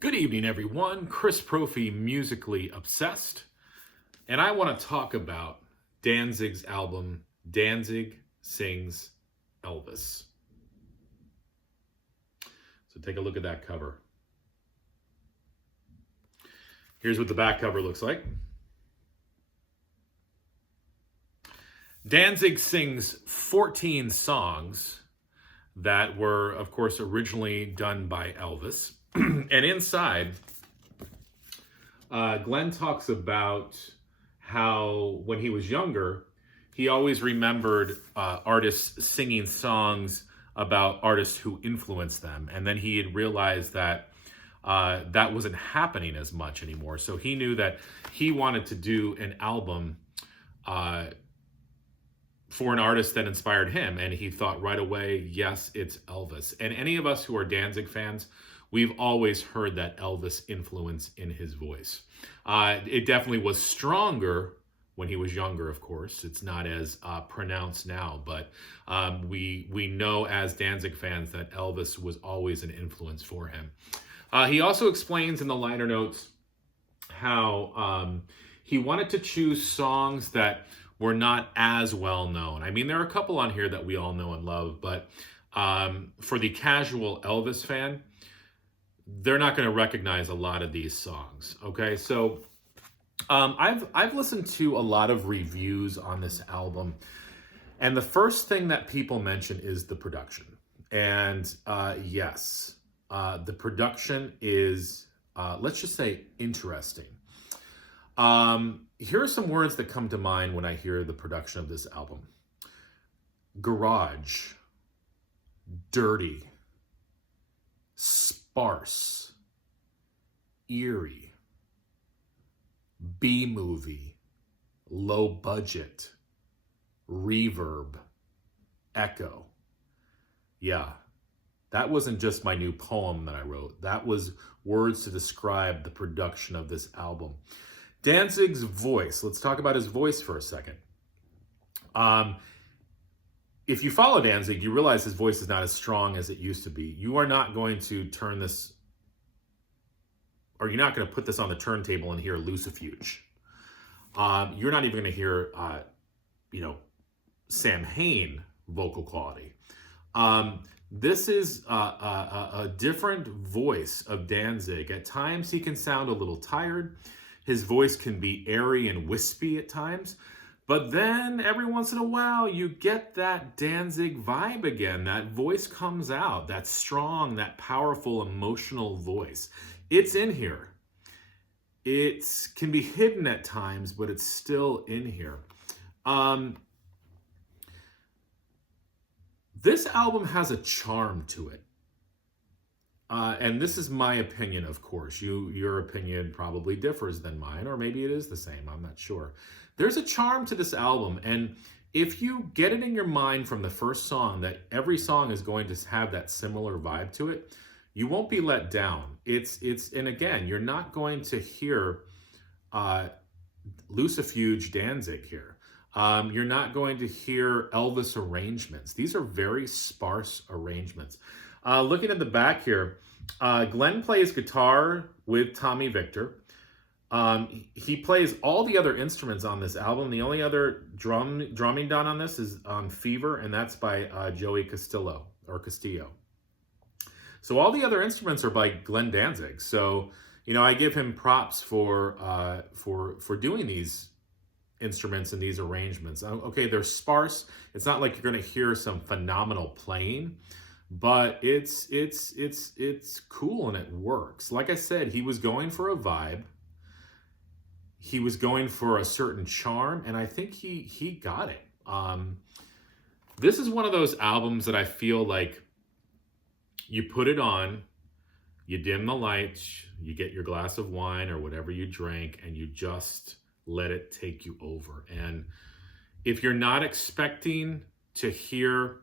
Good evening, everyone. Chris Prophy, Musically Obsessed. And I want to talk about Danzig's album, Danzig Sings Elvis. So take a look at that cover. Here's what the back cover looks like. Danzig sings 14 songs that were, of course, originally done by Elvis. And inside, Glenn talks about how when he was younger, he always remembered artists singing songs about artists who influenced them. And then he had realized that that wasn't happening as much anymore. So he knew that he wanted to do an album for an artist that inspired him. And he thought right away, yes, it's Elvis. And any of us who are Danzig fans, we've always heard that Elvis influence in his voice. It definitely was stronger when he was younger, of course. It's not as pronounced now, but we know as Danzig fans that Elvis was always an influence for him. He also explains in the liner notes how he wanted to choose songs that were not as well known. I mean, there are a couple on here that we all know and love, but for the casual Elvis fan, they're not going to recognize a lot of these songs. Okay, so I've listened to a lot of reviews on this album, and the first thing that people mention is the production. And yes, the production is, let's just say, interesting. Here are some words that come to mind when I hear the production of this album: garage, dirty, sparse, eerie, B-movie, low budget, reverb, echo. Yeah, that wasn't just my new poem that I wrote. That was words to describe the production of this album. Danzig's voice. Let's talk about his voice for a second. If you follow Danzig, you realize his voice is not as strong as it used to be. You are not going to turn this, or you're not going to put this on the turntable and hear Lucifuge. You're not even going to hear, Sam Hain vocal quality. This is a different voice of Danzig. At times, he can sound a little tired. His voice can be airy and wispy at times. But then every once in a while, you get that Danzig vibe again. That voice comes out, that strong, that powerful, emotional voice. It's in here. It can be hidden at times, but it's still in here. This album has a charm to it. And this is my opinion, of course. Your opinion probably differs than mine, or maybe it is the same. I'm not sure. There's a charm to this album, and if you get it in your mind from the first song that every song is going to have that similar vibe to it, you won't be let down. And again, you're not going to hear Lucifuge Danzig here. You're not going to hear Elvis arrangements. These are very sparse arrangements. Looking at the back here, Glenn plays guitar with Tommy Victor. He plays all the other instruments on this album. The only other drumming done on this is Fever, and that's by Joey Castillo. So all the other instruments are by Glenn Danzig. So, I give him props for doing these instruments and these arrangements. Okay, they're sparse. It's not like you're going to hear some phenomenal playing, but it's cool and it works. Like I said, he was going for a vibe. He was going for a certain charm, and I think he got it. This is one of those albums that I feel like you put it on, you dim the lights, you get your glass of wine or whatever you drank, and you just let it take you over. And if you're not expecting to hear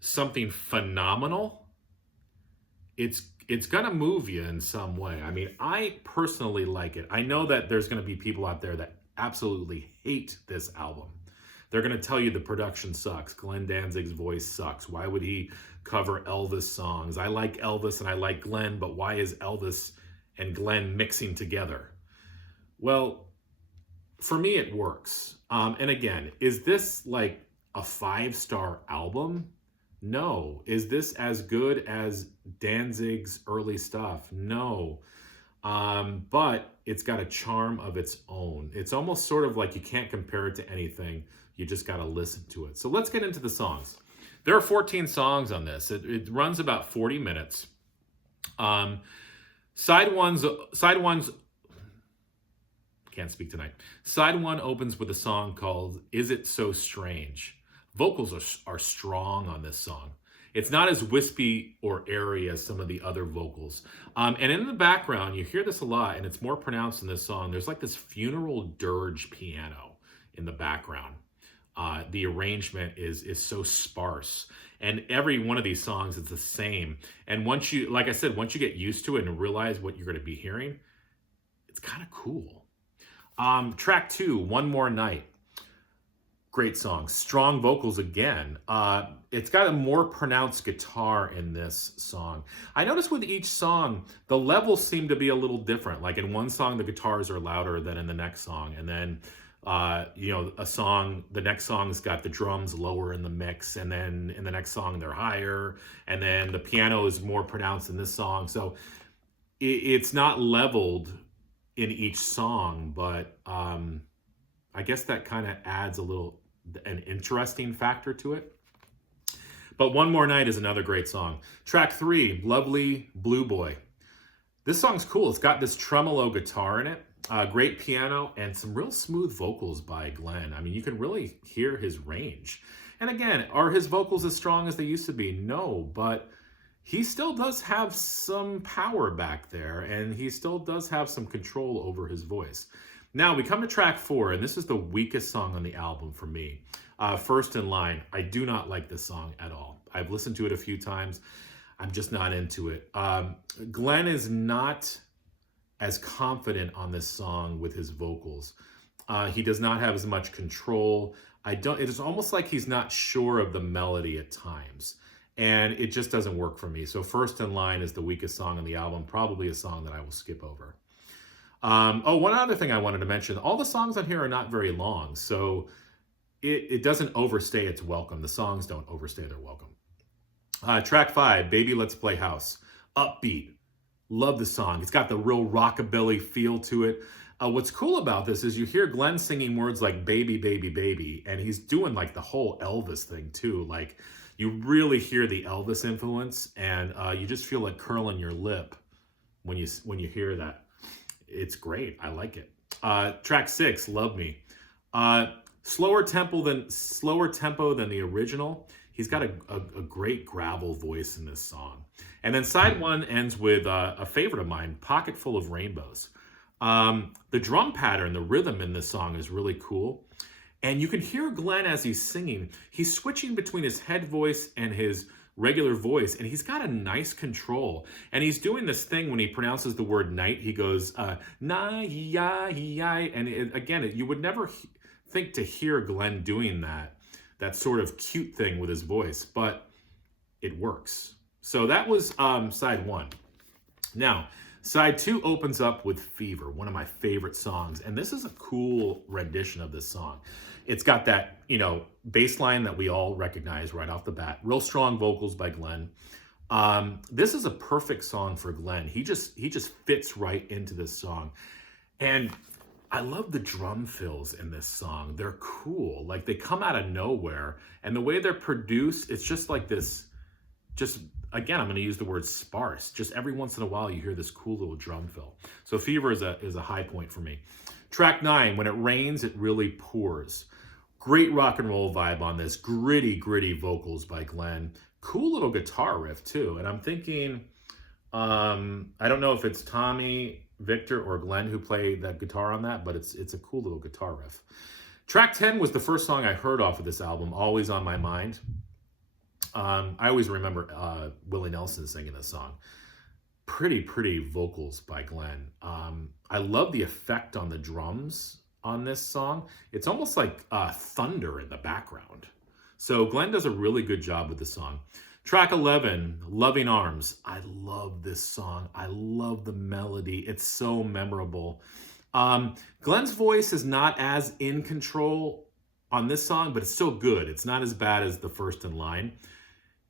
something phenomenal, it's gonna move you in some way. I mean, I personally like it. I know that there's gonna be people out there that absolutely hate this album. They're going to tell you the production sucks. Glenn Danzig's voice sucks. Why would he cover Elvis songs? I like Elvis and I like Glenn, but why is Elvis and Glenn mixing together? Well, for me, it works. And again, is this like a 5-star album? No. Is this as good as Danzig's early stuff? No. But it's got a charm of its own. It's almost sort of like you can't compare it to anything. You just got to listen to it. So let's get into the songs. There are 14 songs on this. It runs about 40 minutes. Side one's can't speak tonight. Side one opens with a song called Is It So Strange? Vocals are strong on this song. It's not as wispy or airy as some of the other vocals. And in the background, you hear this a lot, and it's more pronounced in this song. There's like this funeral dirge piano in the background. The arrangement is so sparse. And every one of these songs is the same. And once you, like I said, once you get used to it and realize what you're going to be hearing, it's kind of cool. Track 2, One More Night. Great song. Strong vocals again. It's got a more pronounced guitar in this song. I noticed with each song, the levels seem to be a little different. Like in one song, the guitars are louder than in the next song. And then, the next song's got the drums lower in the mix. And then in the next song, they're higher. And then the piano is more pronounced in this song. So it's not leveled in each song, but I guess that kind of adds an interesting factor to it. But One More Night is another great song. Track 3, Lovely Blue Boy. This song's cool. It's got this tremolo guitar in it, great piano, and some real smooth vocals by Glenn. I mean, you can really hear his range. And again, are his vocals as strong as they used to be? No, but he still does have some power back there, and he still does have some control over his voice. Now, we come to track 4, and this is the weakest song on the album for me. First in Line. I do not like this song at all. I've listened to it a few times. I'm just not into it. Glenn is not as confident on this song with his vocals. He does not have as much control. It is almost like he's not sure of the melody at times. And it just doesn't work for me. So First in Line is the weakest song on the album, probably a song that I will skip over. One other thing I wanted to mention, all the songs on here are not very long, so it doesn't overstay its welcome. The songs don't overstay their welcome. Track 5, Baby Let's Play House. Upbeat. Love the song. It's got the real rockabilly feel to it. What's cool about this is you hear Glenn singing words like baby, baby, baby, and he's doing like the whole Elvis thing too. Like, you really hear the Elvis influence, and you just feel like curling your lip when you hear that. It's great. I like it. Track 6, Love Me. Slower tempo than the original. He's got a great gravel voice in this song. And then side 1 ends with a favorite of mine, Pocket Full of Rainbows. The drum pattern, the rhythm in this song is really cool. And you can hear Glenn as he's singing. He's switching between his head voice and his regular voice, and he's got a nice control. And he's doing this thing when he pronounces the word night. He goes, na, ya, ya. And again, you would never think to hear Glenn doing that sort of cute thing with his voice, but it works. So that was side 1. Now, side 2 opens up with Fever, one of my favorite songs. And this is a cool rendition of this song. It's got that, bass line that we all recognize right off the bat. Real strong vocals by Glenn. This is a perfect song for Glenn. He just fits right into this song. And I love the drum fills in this song. They're cool. Like, they come out of nowhere. And the way they're produced, it's just like this, again, I'm going to use the word sparse. Just every once in a while, you hear this cool little drum fill. So Fever is a high point for me. Track 9, When It Rains, It Really Pours. Great rock and roll vibe on this. Gritty vocals by Glenn. Cool little guitar riff, too. And I'm thinking, I don't know if it's Tommy, Victor, or Glenn who played that guitar on that, but it's a cool little guitar riff. Track 10 was the first song I heard off of this album, Always on My Mind. I always remember Willie Nelson singing this song. Pretty vocals by Glenn. I love the effect on the drums on this song. It's almost like thunder in the background. So Glenn does a really good job with the song. Track 11, Loving Arms. I love this song. I love the melody. It's so memorable. Glenn's voice is not as in control on this song, but it's still good. It's not as bad as the first in line.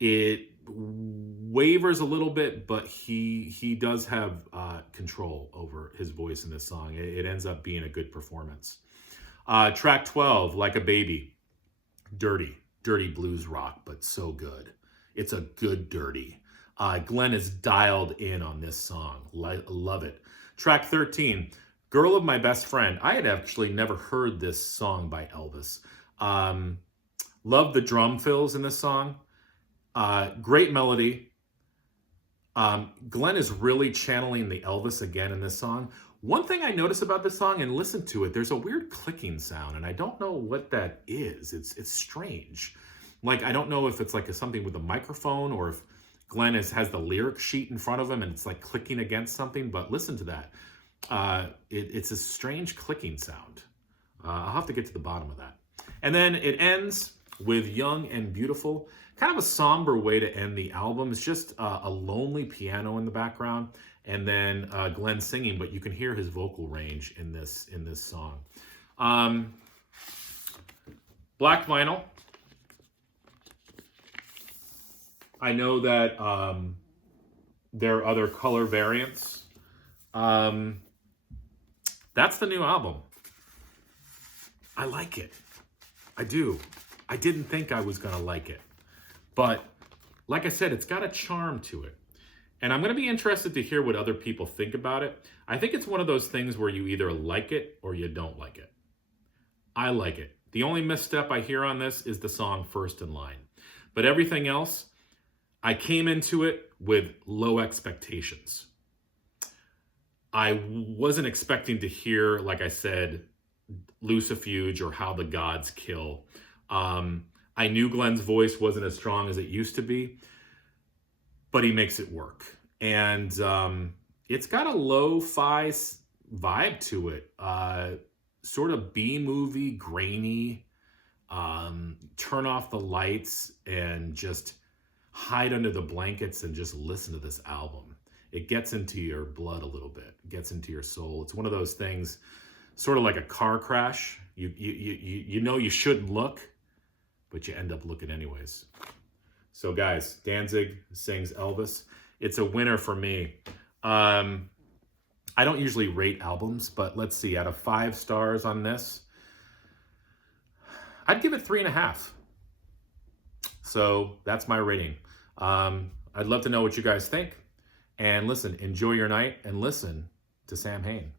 It wavers a little bit, but he does have control over his voice in this song. It ends up being a good performance. Track 12, Like a Baby. Dirty blues rock, but so good. It's a good dirty. Glenn is dialed in on this song. Love it. Track 13, Girl of My Best Friend. I had actually never heard this song by Elvis. Love the drum fills in this song. Great melody. Glenn is really channeling the Elvis again in this song. One thing I notice about this song, and listen to it, there's a weird clicking sound, and I don't know what that is. It's strange. Like, I don't know if it's like something with a microphone or if Glenn has the lyric sheet in front of him and it's like clicking against something, but listen to that. It's a strange clicking sound. I'll have to get to the bottom of that. And then it ends with Young and Beautiful. Kind of a somber way to end the album. It's just a lonely piano in the background and then Glenn singing, but you can hear his vocal range in this song. Black Vinyl. I know that there are other color variants. That's the new album. I like it. I do. I didn't think I was going to like it. But like I said, it's got a charm to it. And I'm going to be interested to hear what other people think about it. I think it's one of those things where you either like it or you don't like it. I like it. The only misstep I hear on this is the song First in Line. But everything else, I came into it with low expectations. I wasn't expecting to hear, like I said, Lucifuge or How the Gods Kill. I knew Glenn's voice wasn't as strong as it used to be, but he makes it work. And it's got a lo-fi vibe to it. Sort of B-movie, grainy. Turn off the lights and just hide under the blankets and just listen to this album. It gets into your blood a little bit. It gets into your soul. It's one of those things, sort of like a car crash. You know you shouldn't look, but you end up looking anyways. So guys, Danzig sings Elvis. It's a winner for me. I don't usually rate albums, but let's see, out of 5 stars on this, I'd give it 3.5. So that's my rating. I'd love to know what you guys think. And listen, enjoy your night and listen to Sam Hain.